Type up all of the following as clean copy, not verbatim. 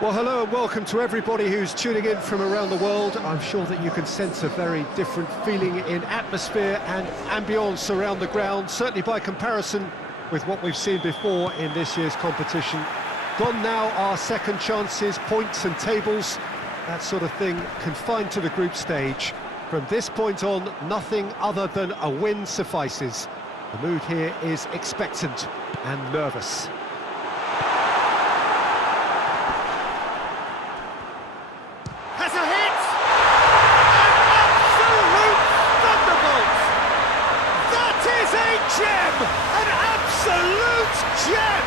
Well, hello and welcome to everybody who's tuning in from around the world. I'm sure that you can sense a very different feeling in atmosphere and ambience around the ground, certainly by comparison with what we've seen before in this year's competition. Gone now are second chances, points and tables, that sort of thing confined to the group stage. From this point on, nothing other than a win suffices. The mood here is expectant and nervous. Has a hit! An absolute thunderbolt! That is a gem! An absolute gem!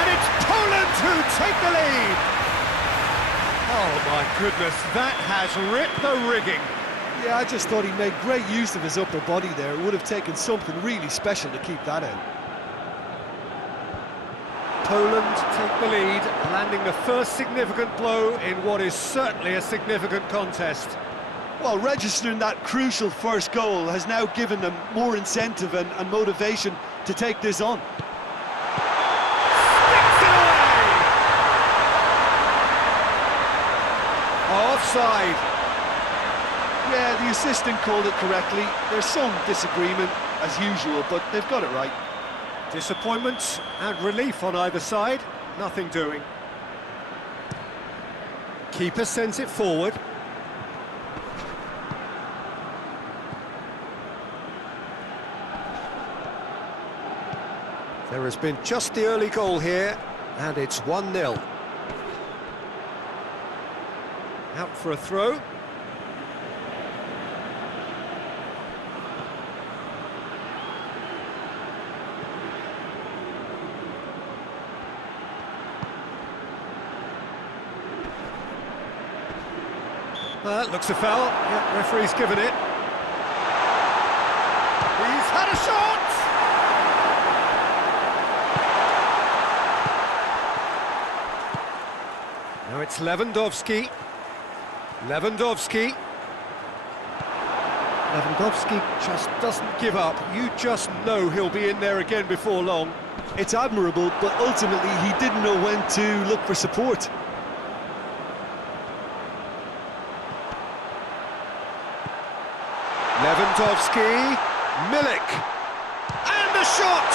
And it's Poland who take the lead! Oh my goodness, that has ripped the rigging. Yeah, I just thought he made great use of his upper body there. It would have taken something really special to keep that out. Poland take the lead, landing the first significant blow in what is certainly a significant contest. Well, registering that crucial first goal has now given them more incentive and motivation to take this on. Sticks it away! Offside. Yeah, the assistant called it correctly. There's some disagreement, as usual, but they've got it right. Disappointment and relief on either side, nothing doing. Keeper sends it forward. There has been just the early goal here, and it's 1-0. Out for a throw. That looks a foul. Yeah, referee's given it. He's had a shot! Now it's Lewandowski. Lewandowski just doesn't give up. You just know he'll be in there again before long. It's admirable, but ultimately he didn't know when to look for support. Lewandowski, Milik, And the shot!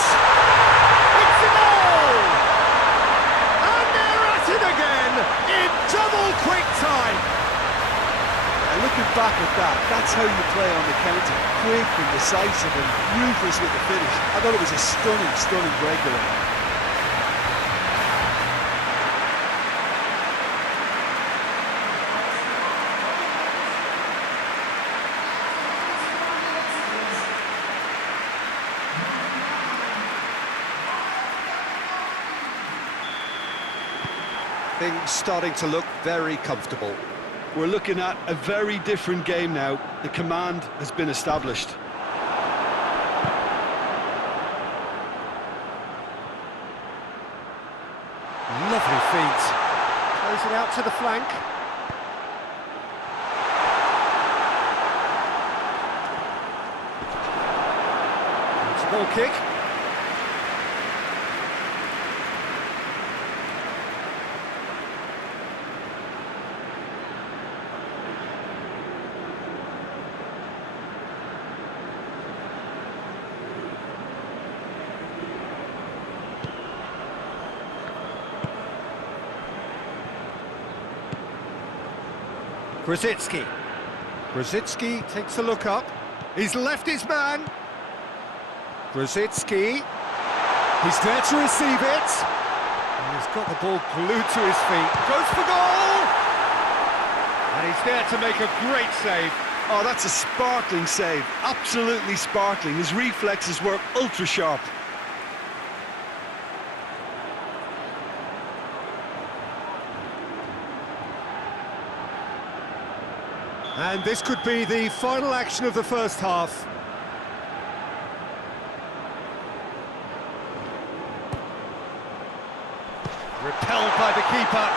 It's a goal! And they're at it again in double quick time! And looking back at that, that's how you play on the counter. Quick and decisive and ruthless with the finish. I thought it was a stunning breakaway. things starting to look very comfortable. We're looking at a very different game now. The command has been established. Lovely feet. Plays it out to the flank. It's a ball kick. Grzycki takes a look up. He's left his man. Grzycki. He's there to receive it. And he's got the ball glued to his feet. Goes for goal! And he's there to make a great save. Oh, that's a sparkling save. Absolutely sparkling. His reflexes were ultra sharp. And this could be the final action of the first half. Repelled by the keeper.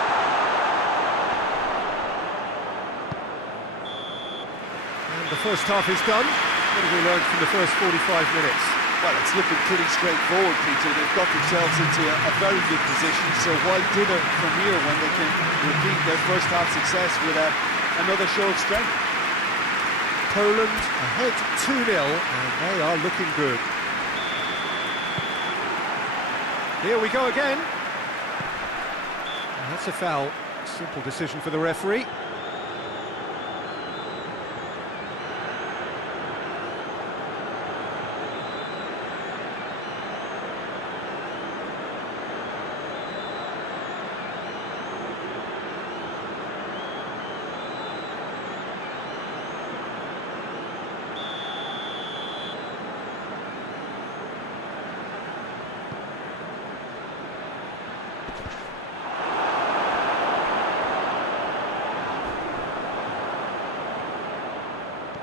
And the first half is done. What have we learned from the first 45 minutes? Well, it's looking pretty straightforward, Peter. They've got themselves into a very good position, so why dither from here when they can repeat their first half success with another show of strength? Poland ahead 2-0, and they are looking good. Here we go again. That's a foul. Simple decision for the referee.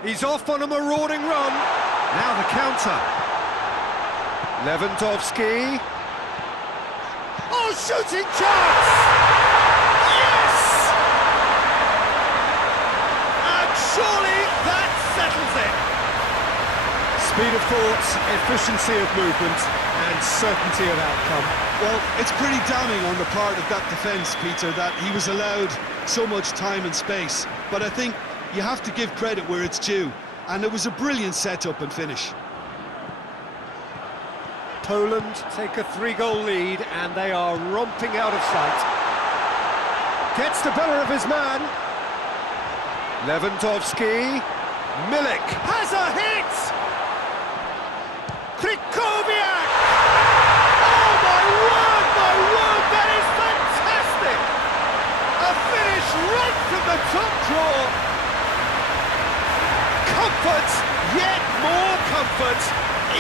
He's off on a marauding run. Now the counter. Lewandowski. Oh, shooting chance! Yes! And surely that settles it. Speed of thought, efficiency of movement, and certainty of outcome. Well, it's pretty damning on the part of that defence, Peter, that he was allowed so much time and space. But I think you have to give credit where it's due, and it was a brilliant setup and finish. Poland take a 3-goal lead, and they are romping out of sight. Gets the better of his man. Lewandowski. Milik Has a hit! Krikowiak! Oh my word, that is fantastic! A finish right from the top draw. Comfort, yet more comfort,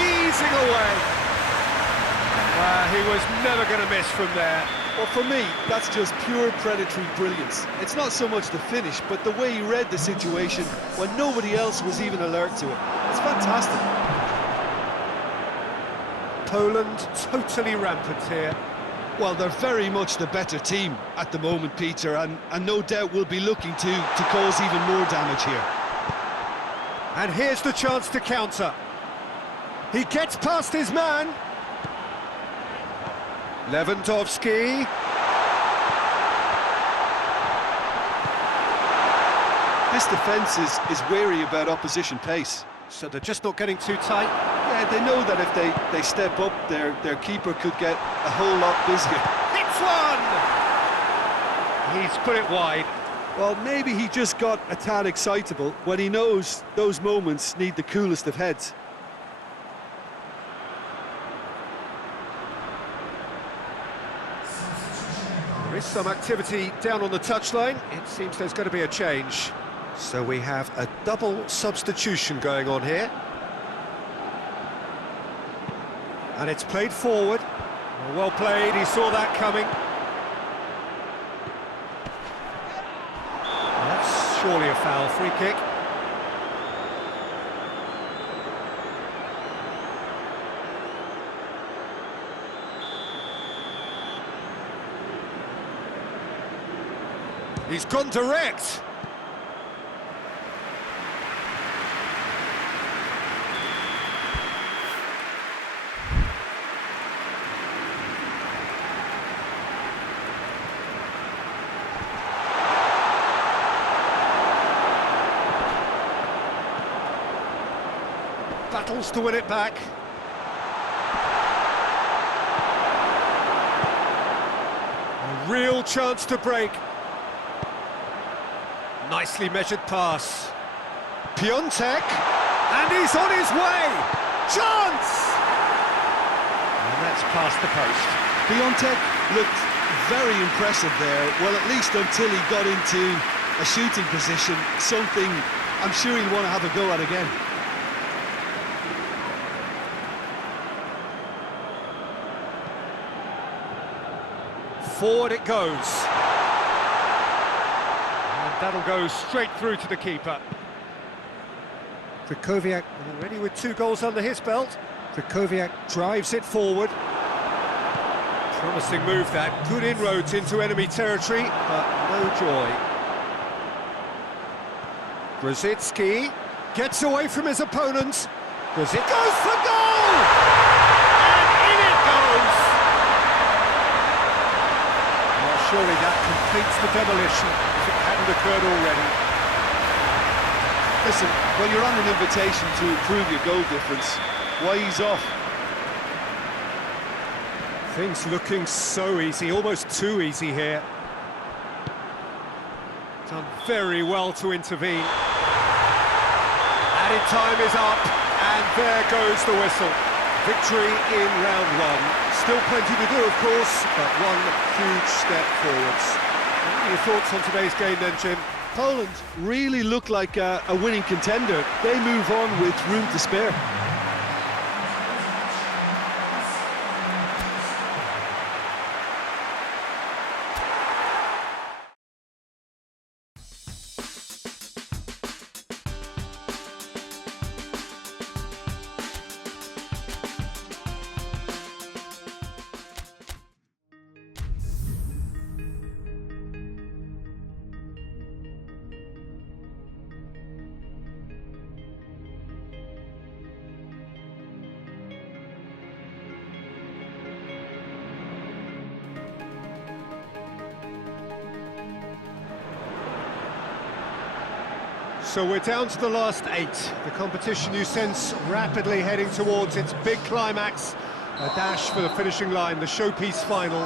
easing away. He was never going to miss from there. Well, for me, that's just pure predatory brilliance. It's not so much the finish, but the way he read the situation when nobody else was even alert to it. It's fantastic. Poland totally rampant here. Well, they're very much the better team at the moment, Peter, and no doubt will be looking to cause even more damage here. And here's the chance to counter. He gets past his man. Lewandowski. This defence is wary about opposition pace. So they're just not getting too tight. Yeah, they know that if they step up, their keeper could get a whole lot busier. Hits one! He's put it wide. Well, maybe he just got a tad excitable when he knows those moments need the coolest of heads. There is some activity down on the touchline. It seems there's going to be a change. So we have a double substitution going on here. And it's played forward. Well played, he saw that coming. That's surely a foul, free kick. He's gone direct. Battles to win it back. A real chance to break. Nicely measured pass. Piontek, and he's on his way. Chance! And that's past the post. Piontek looked very impressive there, well, at least until he got into a shooting position, something I'm sure he'll want to have a go at again. Forward it goes. That'll go straight through to the keeper. Krikowiak already with 2 goals under his belt. Krikowiak drives it forward. Promising move that. Good inroads into enemy territory, but no joy. Grzycki gets away from his opponents. Grzycki goes for goal! goes! Well, surely that completes the demolition, if it hadn't occurred already. Listen, when you're on an invitation to improve your goal difference, why ease off? Things looking so easy, almost too easy here. Done very well to intervene. Added time is up, and there goes the whistle. Victory in round one. Still plenty to do, of course, but one huge step forwards. What are your thoughts on today's game then, Jim? Poland really look like a winning contender. They move on with room to spare. So we're down to the last 8. The competition, you sense, rapidly heading towards its big climax. A dash for the finishing line, the showpiece final.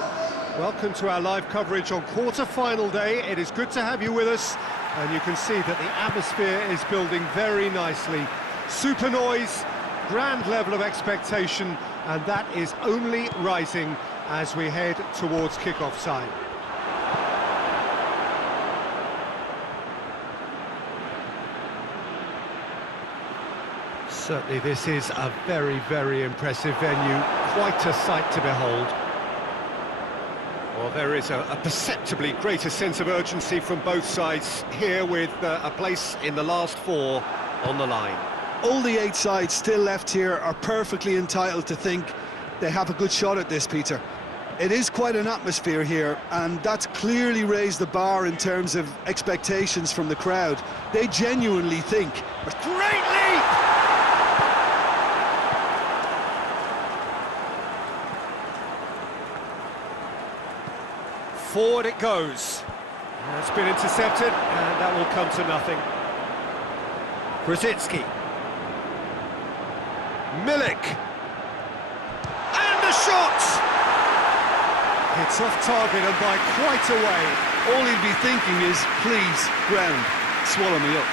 Welcome to our live coverage on quarter-final day. It is good to have you with us, and you can see that the atmosphere is building very nicely. Super noise, grand level of expectation, and that is only rising as we head towards kick-off time. Certainly this is a very, very impressive venue, quite a sight to behold. Well, there is a perceptibly greater sense of urgency from both sides here, with a place in the last 4 on the line. All the 8 sides still left here are perfectly entitled to think they have a good shot at this, Peter. It is quite an atmosphere here, and that's clearly raised the bar in terms of expectations from the crowd. They genuinely think... Great leap! Forward it goes. It's been intercepted, and that will come to nothing. Grosicki. Milik. And the shot! It's off target and by quite a way. All he'd be thinking is, please, ground, swallow me up.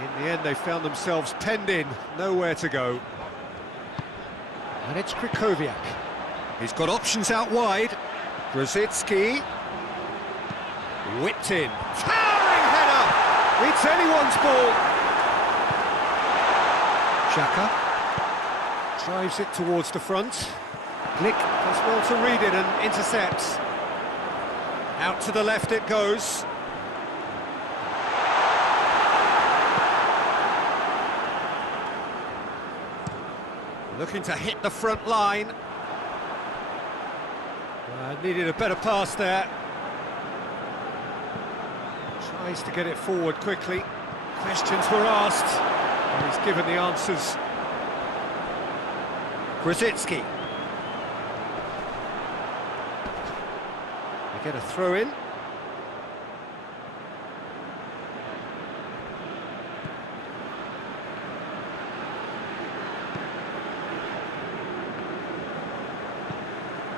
In the end, they found themselves penned in, nowhere to go. And it's Krychowiak. He's got options out wide. Grosicki. Whipped in. Towering header! It's anyone's ball. Xhaka drives it towards the front. Glick does well to read it and intercepts. Out to the left it goes. Looking to hit the front line. Needed a better pass there. Tries to get it forward quickly. Questions were asked, and he's given the answers. Grosicki. They get a throw in.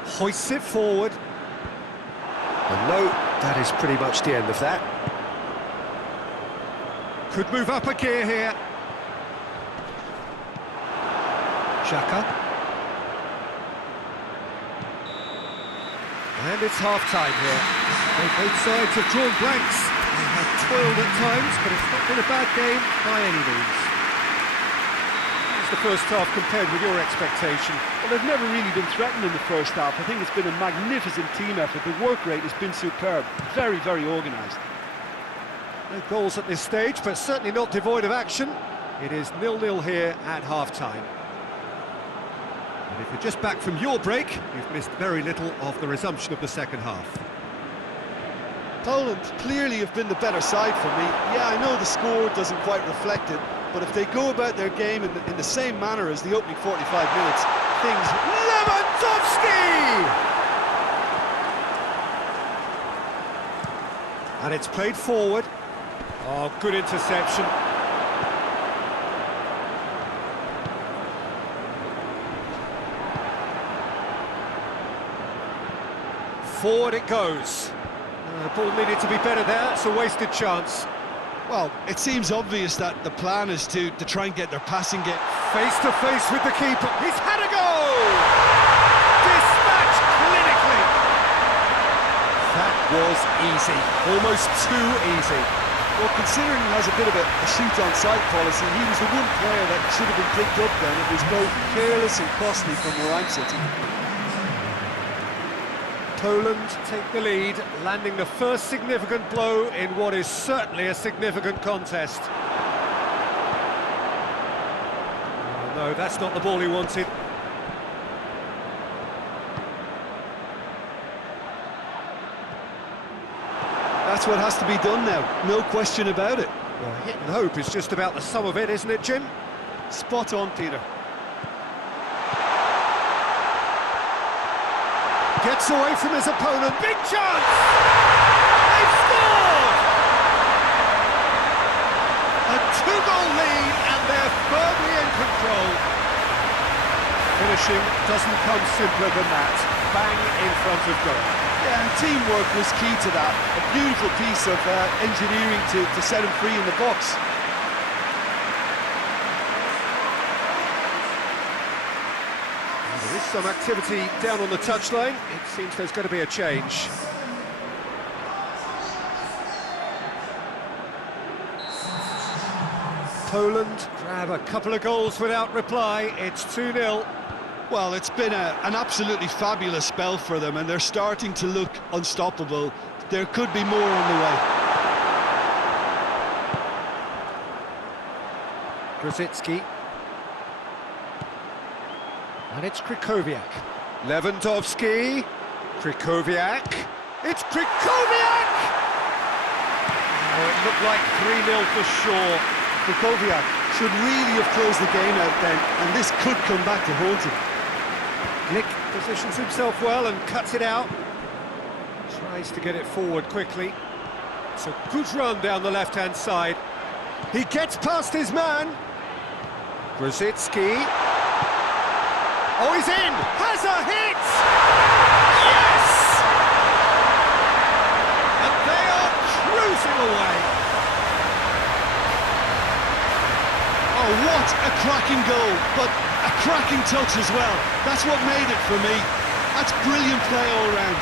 Hoists it forward. And no, that is pretty much the end of that. Could move up a gear here. Xhaka. And it's half-time here. Both sides have drawn blanks. They have toiled at times, but it's not been a bad game by any means. The first half compared with your expectation? Well, they've never really been threatened in the first half. I think it's been a magnificent team effort. The work rate has been superb. Very, very organised. No goals at this stage, but certainly not devoid of action. It is 0-0 here at half-time. And if you're just back from your break, you've missed very little of the resumption of the second half. Poland clearly have been the better side for me. Yeah, I know the score doesn't quite reflect it, but if they go about their game in the same manner as the opening 45 minutes, things... Lewandowski! And it's played forward. Oh, good interception. Forward it goes. The ball needed to be better there. It's a wasted chance. Well, it seems obvious that the plan is to try and get their passing game face to face with the keeper. He's had a goal! Dispatched clinically. That was easy. Almost too easy. Well, considering he has a bit of a shoot-on-sight policy, he was the one player that should have been picked up then. It was both careless and costly from where I'm sitting. Poland take the lead, landing the first significant blow in what is certainly a significant contest. Oh, no, that's not the ball he wanted. That's what has to be done now, no question about it. Well, hit and hope is just about the sum of it, isn't it, Jim? Spot on, Peter. Gets away from his opponent, big chance! They've scored! A two-goal lead and they're firmly in control. Finishing doesn't come simpler than that. Bang in front of goal. Yeah, and teamwork was key to that. A beautiful piece of engineering to set him free in the box. There is some activity down on the touchline. It seems there's going to be a change. Poland grab a couple of goals without reply. It's 2-0. Well, it's been an absolutely fabulous spell for them, and they're starting to look unstoppable. There could be more on the way. Grosicki. And it's Krychowiak. Lewandowski. Krychowiak. It's Krychowiak! Oh, it looked like 3-0 for sure. Krychowiak should really have closed the game out then, and this could come back to haunt him. Nick positions himself well and cuts it out. Tries to get it forward quickly. It's a good run down the left-hand side. He gets past his man. Grosicki. Oh, he's in! Has a hit! Yes! And they are cruising away. Oh, what a cracking goal, but a cracking touch as well. That's what made it for me. That's brilliant play all round.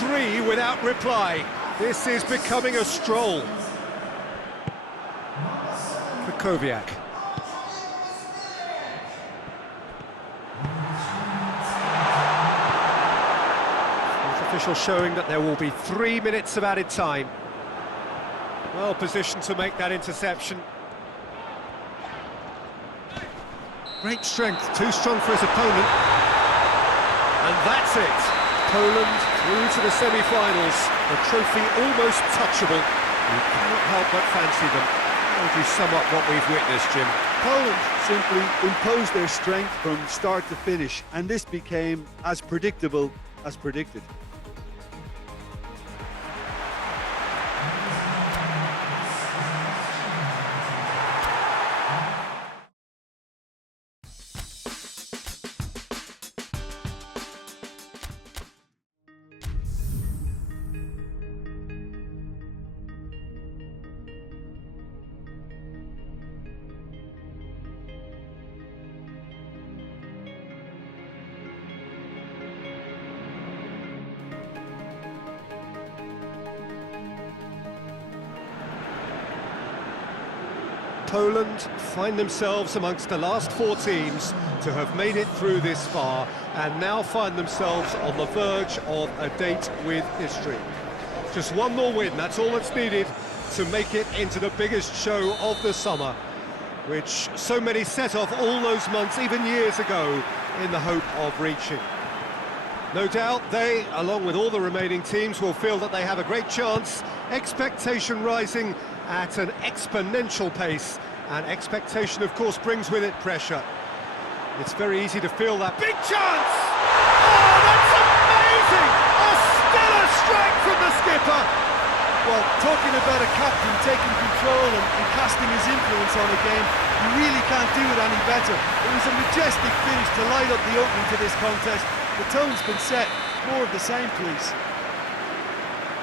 Three without reply. This is becoming a stroll. Krychowiak. Official showing that there will be 3 minutes of added time. Well positioned to make that interception. Great strength, too strong for his opponent. And that's it. Poland through to the semi-finals. The trophy almost touchable. You cannot help but fancy them. How would you sum up what we've witnessed, Jim? Poland simply imposed their strength from start to finish, and this became as predictable as predicted. Poland find themselves amongst the last 4 teams to have made it through this far and now find themselves on the verge of a date with history. Just one more win, that's all that's needed to make it into the biggest show of the summer, which so many set off all those months, even years ago, in the hope of reaching. No doubt they, along with all the remaining teams, will feel that they have a great chance, expectation rising at an exponential pace, and expectation, of course, brings with it pressure. It's very easy to feel that. Big chance! Oh, that's amazing! A stellar strike from the skipper! Well, talking about a captain taking control and casting his influence on a game, you really can't do it any better. It was a majestic finish to light up the opening to this contest. The tone's been set. More of the same, please.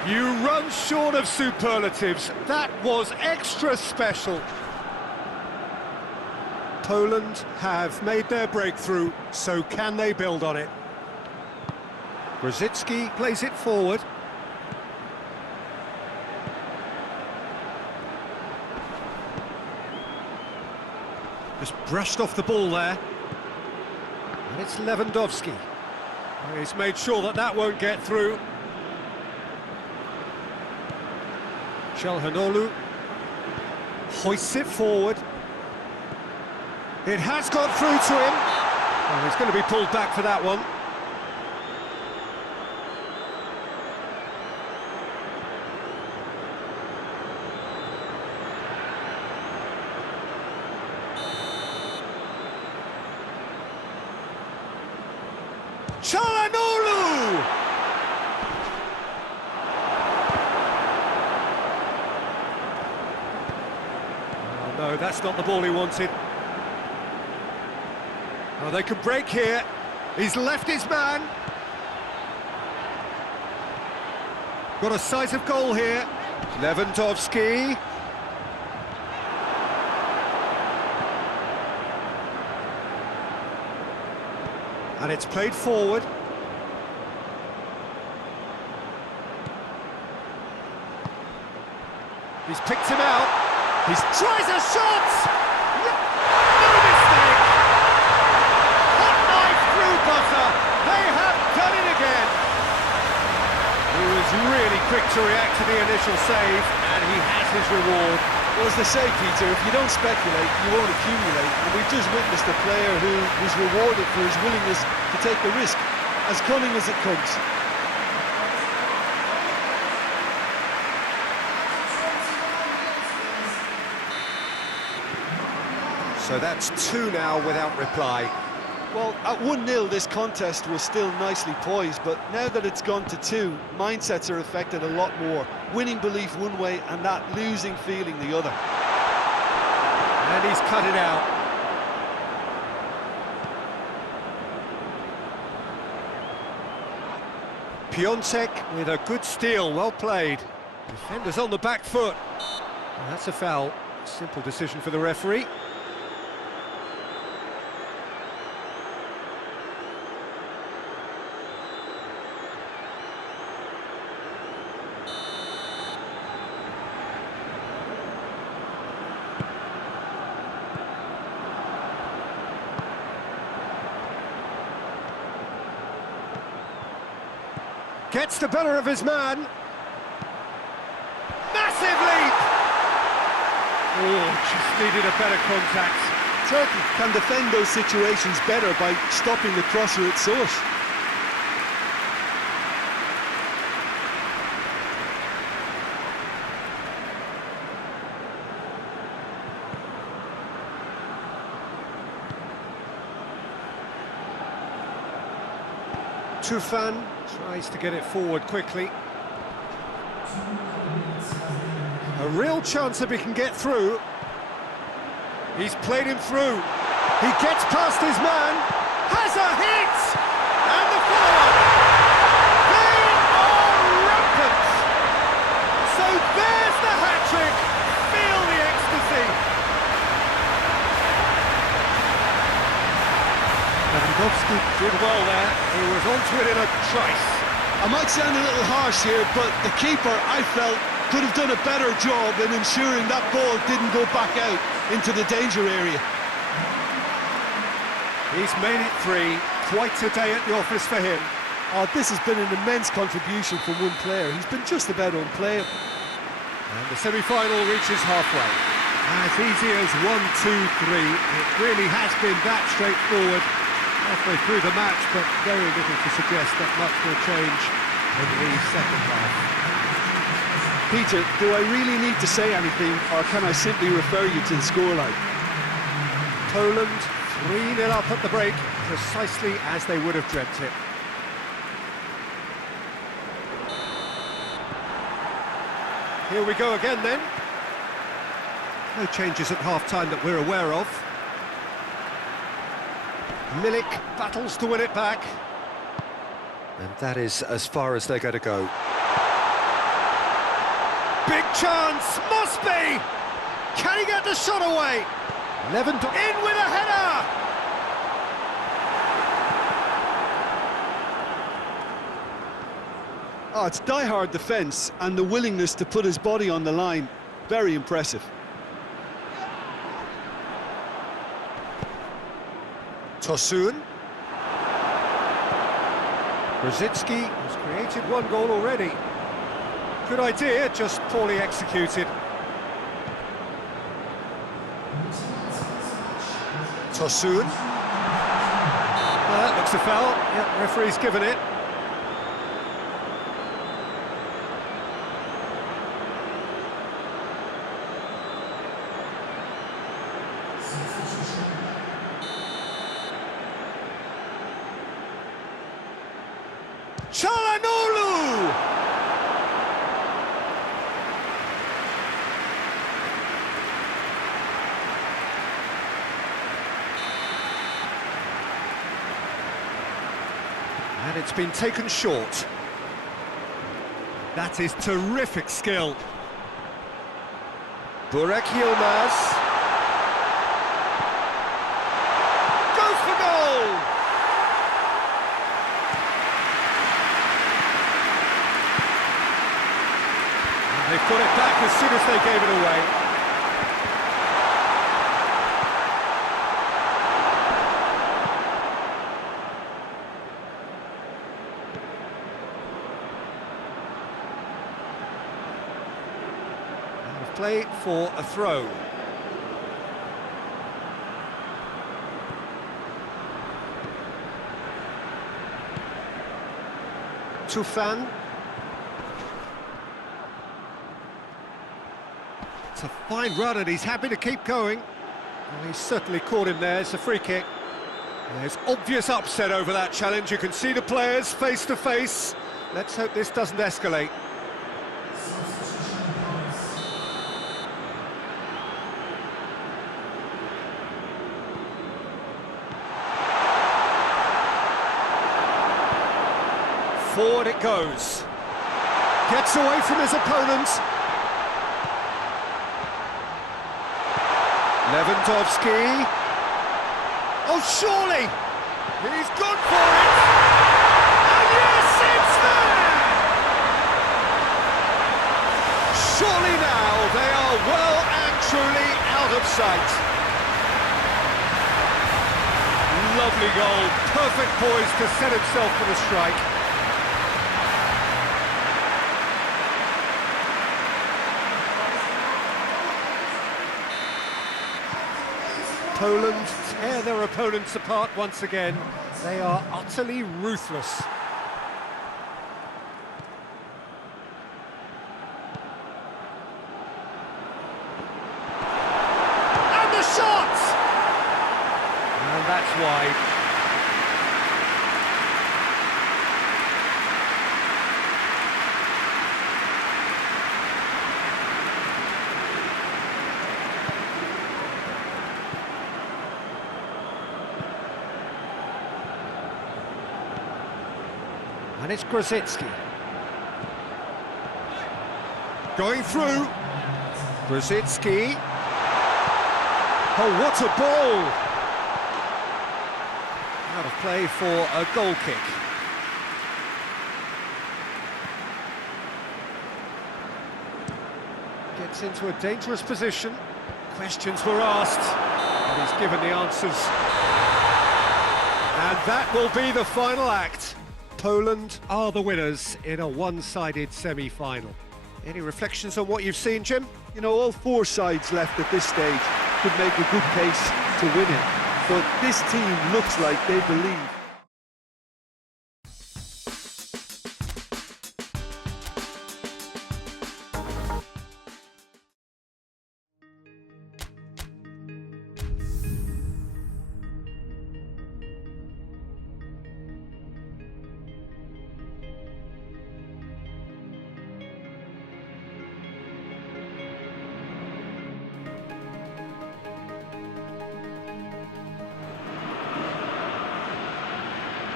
You run short of superlatives. That was extra special. Poland have made their breakthrough, so can they build on it? Grzycki plays it forward. Just brushed off the ball there. And it's Lewandowski. He's made sure that that won't get through. Çalhanoğlu hoists it forward. It has got through to him. Oh, he's going to be pulled back for that one. Çalhanoğlu! Oh, no, that's not the ball he wanted. Oh, they could break here. He's left his man. Got a sight of goal here. Lewandowski. And it's played forward. He's picked him out. He tries a shot! No mistake! Hot knife through butter. They have done it again. He was really quick to react to the initial save, and he has his reward. Well, as they say, Peter, if you don't speculate, you won't accumulate. And we've just witnessed a player who was rewarded for his willingness to take the risk, as cunning as it comes. So that's 2 now without reply. Well, at 1-0, this contest was still nicely poised, but now that it's gone to 2, mindsets are affected a lot more. Winning belief one way and that losing feeling the other. And he's cut it out. Piontek with a good steal, well played. Defender's on the back foot. And that's a foul. Simple decision for the referee. Gets the better of his man. Massive leap! Oh, just needed a better contact. Turkey can defend those situations better by stopping the crosser at source. Tufan tries to get it forward quickly. A real chance if he can get through. He's played him through. He gets past his man. Has a hit! And the follow-up. They are rampant. So there's the hat-trick. Feel the ecstasy. Lewandowski did well there. He was onto it in a trice. I might sound a little harsh here, but the keeper, I felt, could have done a better job in ensuring that ball didn't go back out into the danger area. He's made it 3. Quite a day at the office for him. Oh, this has been an immense contribution from one player. He's been just about unplayable. And the semi-final reaches halfway. As easy as 1, 2, 3. It really has been that straightforward halfway through the match, but very little to suggest that much will change in the second half. Peter, do I really need to say anything, or can I simply refer you to the scoreline? Poland 3-0 up at the break, precisely as they would have dreamt it. Here we go again then. No changes at half-time that we're aware of. Milik battles to win it back. And that is as far as they're going to go. Big chance, must be! Can he get the shot away? In with a header! Oh, it's die-hard defence and the willingness to put his body on the line. Very impressive. Tosun. Brzezinski has created one goal already. Good idea, just poorly executed. Tosun. That looks a foul. Yep, referee's given it. Çalhanoğlu! And it's been taken short. That is terrific skill. Burak Yilmaz. Goes for goal! They've got it back as soon as they gave it away. Out of play for a throw. Tufan. It's a fine run and he's happy to keep going. Well, he's certainly caught him there. It's a free kick. There's obvious upset over that challenge. You can see the players face to face. Let's hope this doesn't escalate. Forward it goes. Gets away from his opponent. Lewandowski. Oh, surely! He's gone for it! And yes, it's there! Surely now they are well and truly out of sight. Lovely goal, perfect poise to set himself for the strike. Poland tear their opponents apart once again. They are utterly ruthless. And the shot! And that's wide. And it's Brzezinski. Going through. Brzezinski. Oh, what a ball! Out of play for a goal kick. Gets into a dangerous position. Questions were asked, and he's given the answers. And that will be the final act. Poland are the winners in a one-sided semi-final. Any reflections on what you've seen, Jim? You know, all four sides left at this stage could make a good case to win it, but this team looks like they believe.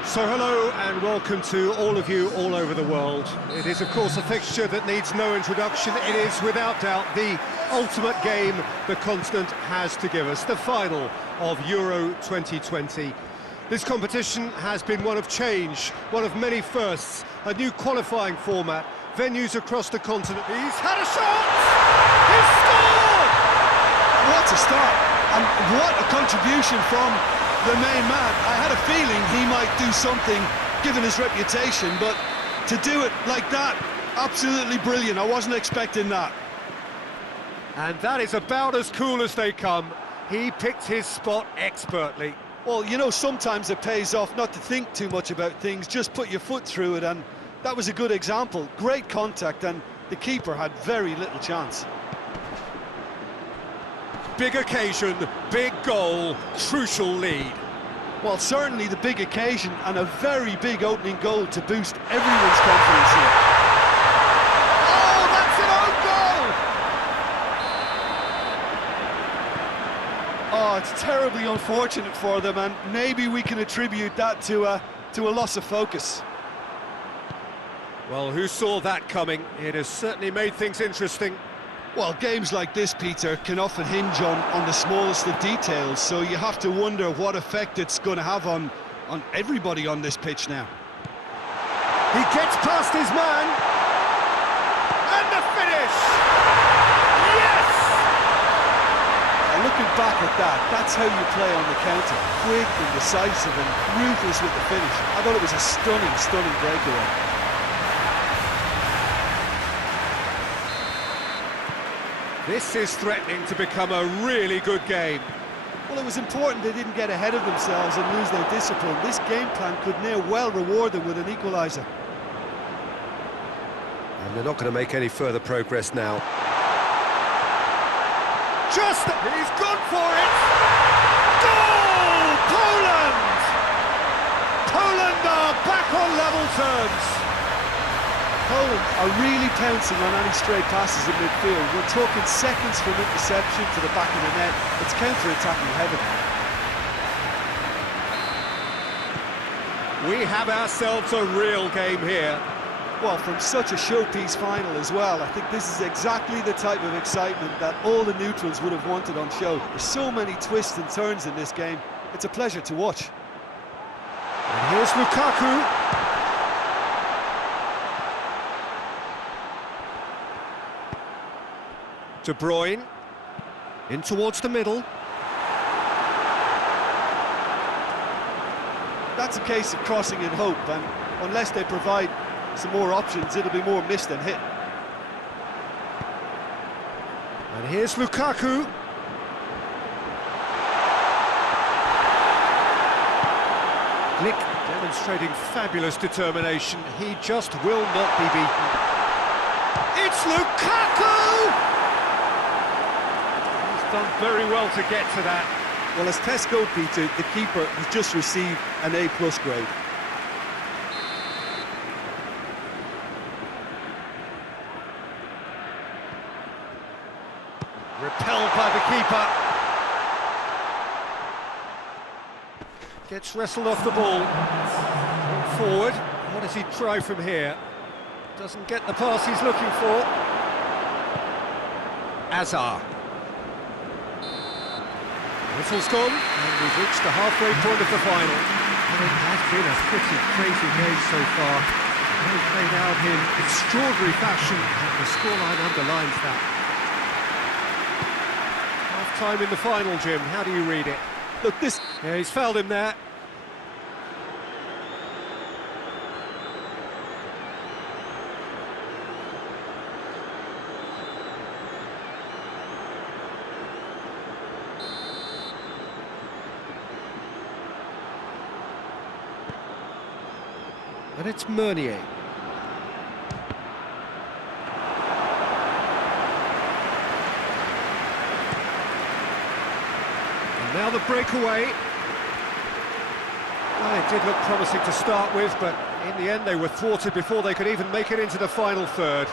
So hello and welcome to all of you all over the world. It is of course a fixture that needs no introduction. It is without doubt the ultimate game the continent has to give us, the final of Euro 2020. This competition has been one of change, one of many firsts, a new qualifying format, venues across the continent. He's had a shot! He's scored! What a start, and what a contribution from the main man. I had a feeling he might do something given his reputation, but to do it like that, absolutely brilliant. I wasn't expecting that. And that is about as cool as they come. He picked his spot expertly. Well, you know, sometimes it pays off not to think too much about things, just put your foot through it, and that was a good example. Great contact, and the keeper had very little chance. Big occasion, big goal, crucial lead. Well, certainly the big occasion and a very big opening goal to boost everyone's confidence here. Oh, that's an own goal! Oh, it's terribly unfortunate for them, and maybe we can attribute that to a loss of focus. Well, who saw that coming? It has certainly made things interesting. Well, games like this, Peter, can often hinge on the smallest of details, so you have to wonder what effect it's going to have on everybody on this pitch now. He gets past his man, and the finish! Yes! And looking back at that, that's how you play on the counter. Quick and decisive and ruthless with the finish. I thought it was a stunning, stunning breakaway. This is threatening to become a really good game. Well, it was important they didn't get ahead of themselves and lose their discipline. This game plan could now well reward them with an equaliser. And they're not going to make any further progress now. He's gone for it! Goal! Poland! Poland are back on level terms. Poland are really pouncing on any stray passes in midfield. We're talking seconds from interception to the back of the net. It's counter-attacking heaven. We have ourselves a real game here. Well, from such a showpiece final as well, I think this is exactly the type of excitement that all the neutrals would have wanted on show. There's so many twists and turns in this game. It's a pleasure to watch. And here's Lukaku. De Bruyne, in towards the middle. That's a case of crossing in hope, and unless they provide some more options, it'll be more missed than hit. And here's Lukaku. Glick demonstrating fabulous determination. He just will not be beaten. It's Lukaku! Done very well to get to that. Well, as tests go, Peter, the keeper has just received an A+ grade. Repelled by the keeper. Gets wrestled off the ball. Forward. What does he try from here? Doesn't get the pass he's looking for. Azar. Whistle's gone, and we've reached the halfway point of the final. And it has been a pretty crazy game so far. They've played out in extraordinary fashion, and the scoreline underlines that. Half-time in the final, Jim. How do you read it? Look, Yeah, he's fouled him there. And it's Meunier. And now the breakaway. Well, it did look promising to start with, but in the end they were thwarted before they could even make it into the final third.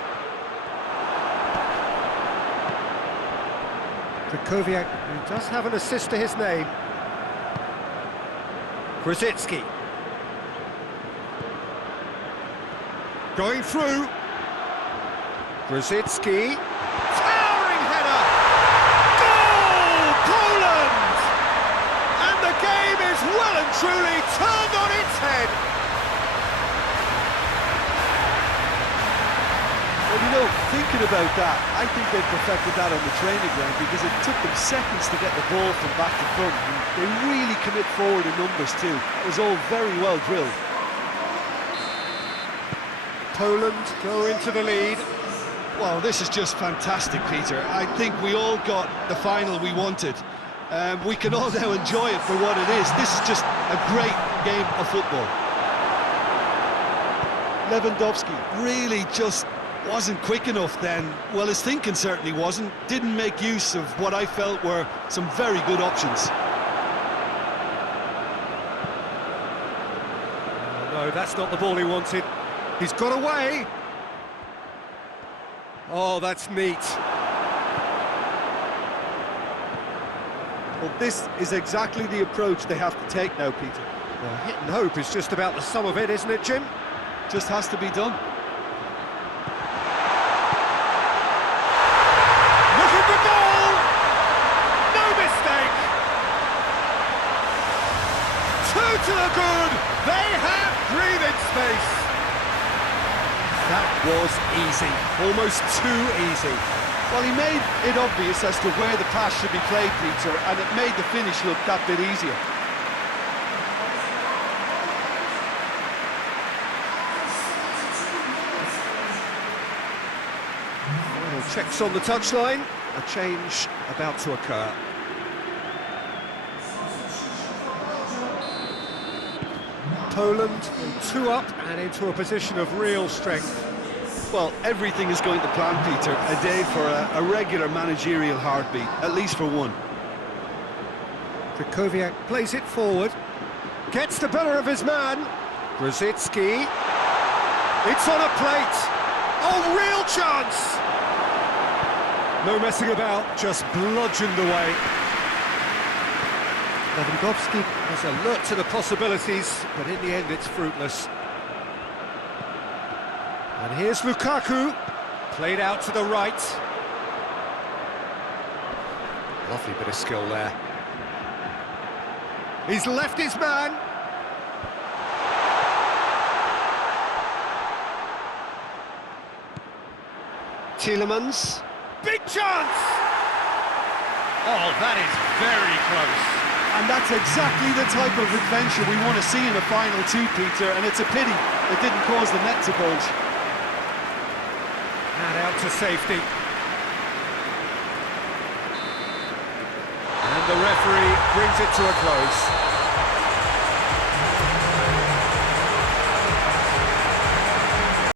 Krychowiak, who does have an assist to his name. Grzycki. Going through. Grzycki. Towering header! Goal! Poland! And the game is well and truly turned on its head. Well, you know, thinking about that, I think they perfected that on the training ground because it took them seconds to get the ball from back to front. And they really commit forward in numbers too. It was all very well drilled. Poland go into the lead. Well, this is just fantastic, Peter. I think we all got the final we wanted. We can all now enjoy it for what it is. This is just a great game of football. Lewandowski. Really just wasn't quick enough then. Well, his thinking certainly wasn't. Didn't make use of what I felt were some very good options. No, that's not the ball he wanted. He's got away. Oh, that's neat. Well, this is exactly the approach they have to take now, Peter. Well, hit and hope is just about the sum of it, isn't it, Jim? Just has to be done. Looking for goal! No mistake! Two to the good! They have breathing space! That was easy, almost too easy. Well, he made it obvious as to where the pass should be played, Peter, and it made the finish look that bit easier. Final checks on the touchline, a change about to occur. Poland 2 up and into a position of real strength. Well, everything is going to plan, Peter. A day for a regular managerial heartbeat, at least for one. Krychowiak plays it forward, gets the better of his man. Grzycki. It's on a plate. Oh, real chance! No messing about, just bludgeoned away. Lewandowski was alert to the possibilities, but in the end it's fruitless. And here's Lukaku, played out to the right. Lovely bit of skill there. He's left his man. Tielemans, big chance! Oh, that is very close. And that's exactly the type of adventure we want to see in the final two, Peter, and it's a pity it didn't cause the net to bulge. And out to safety. And the referee brings it to a close.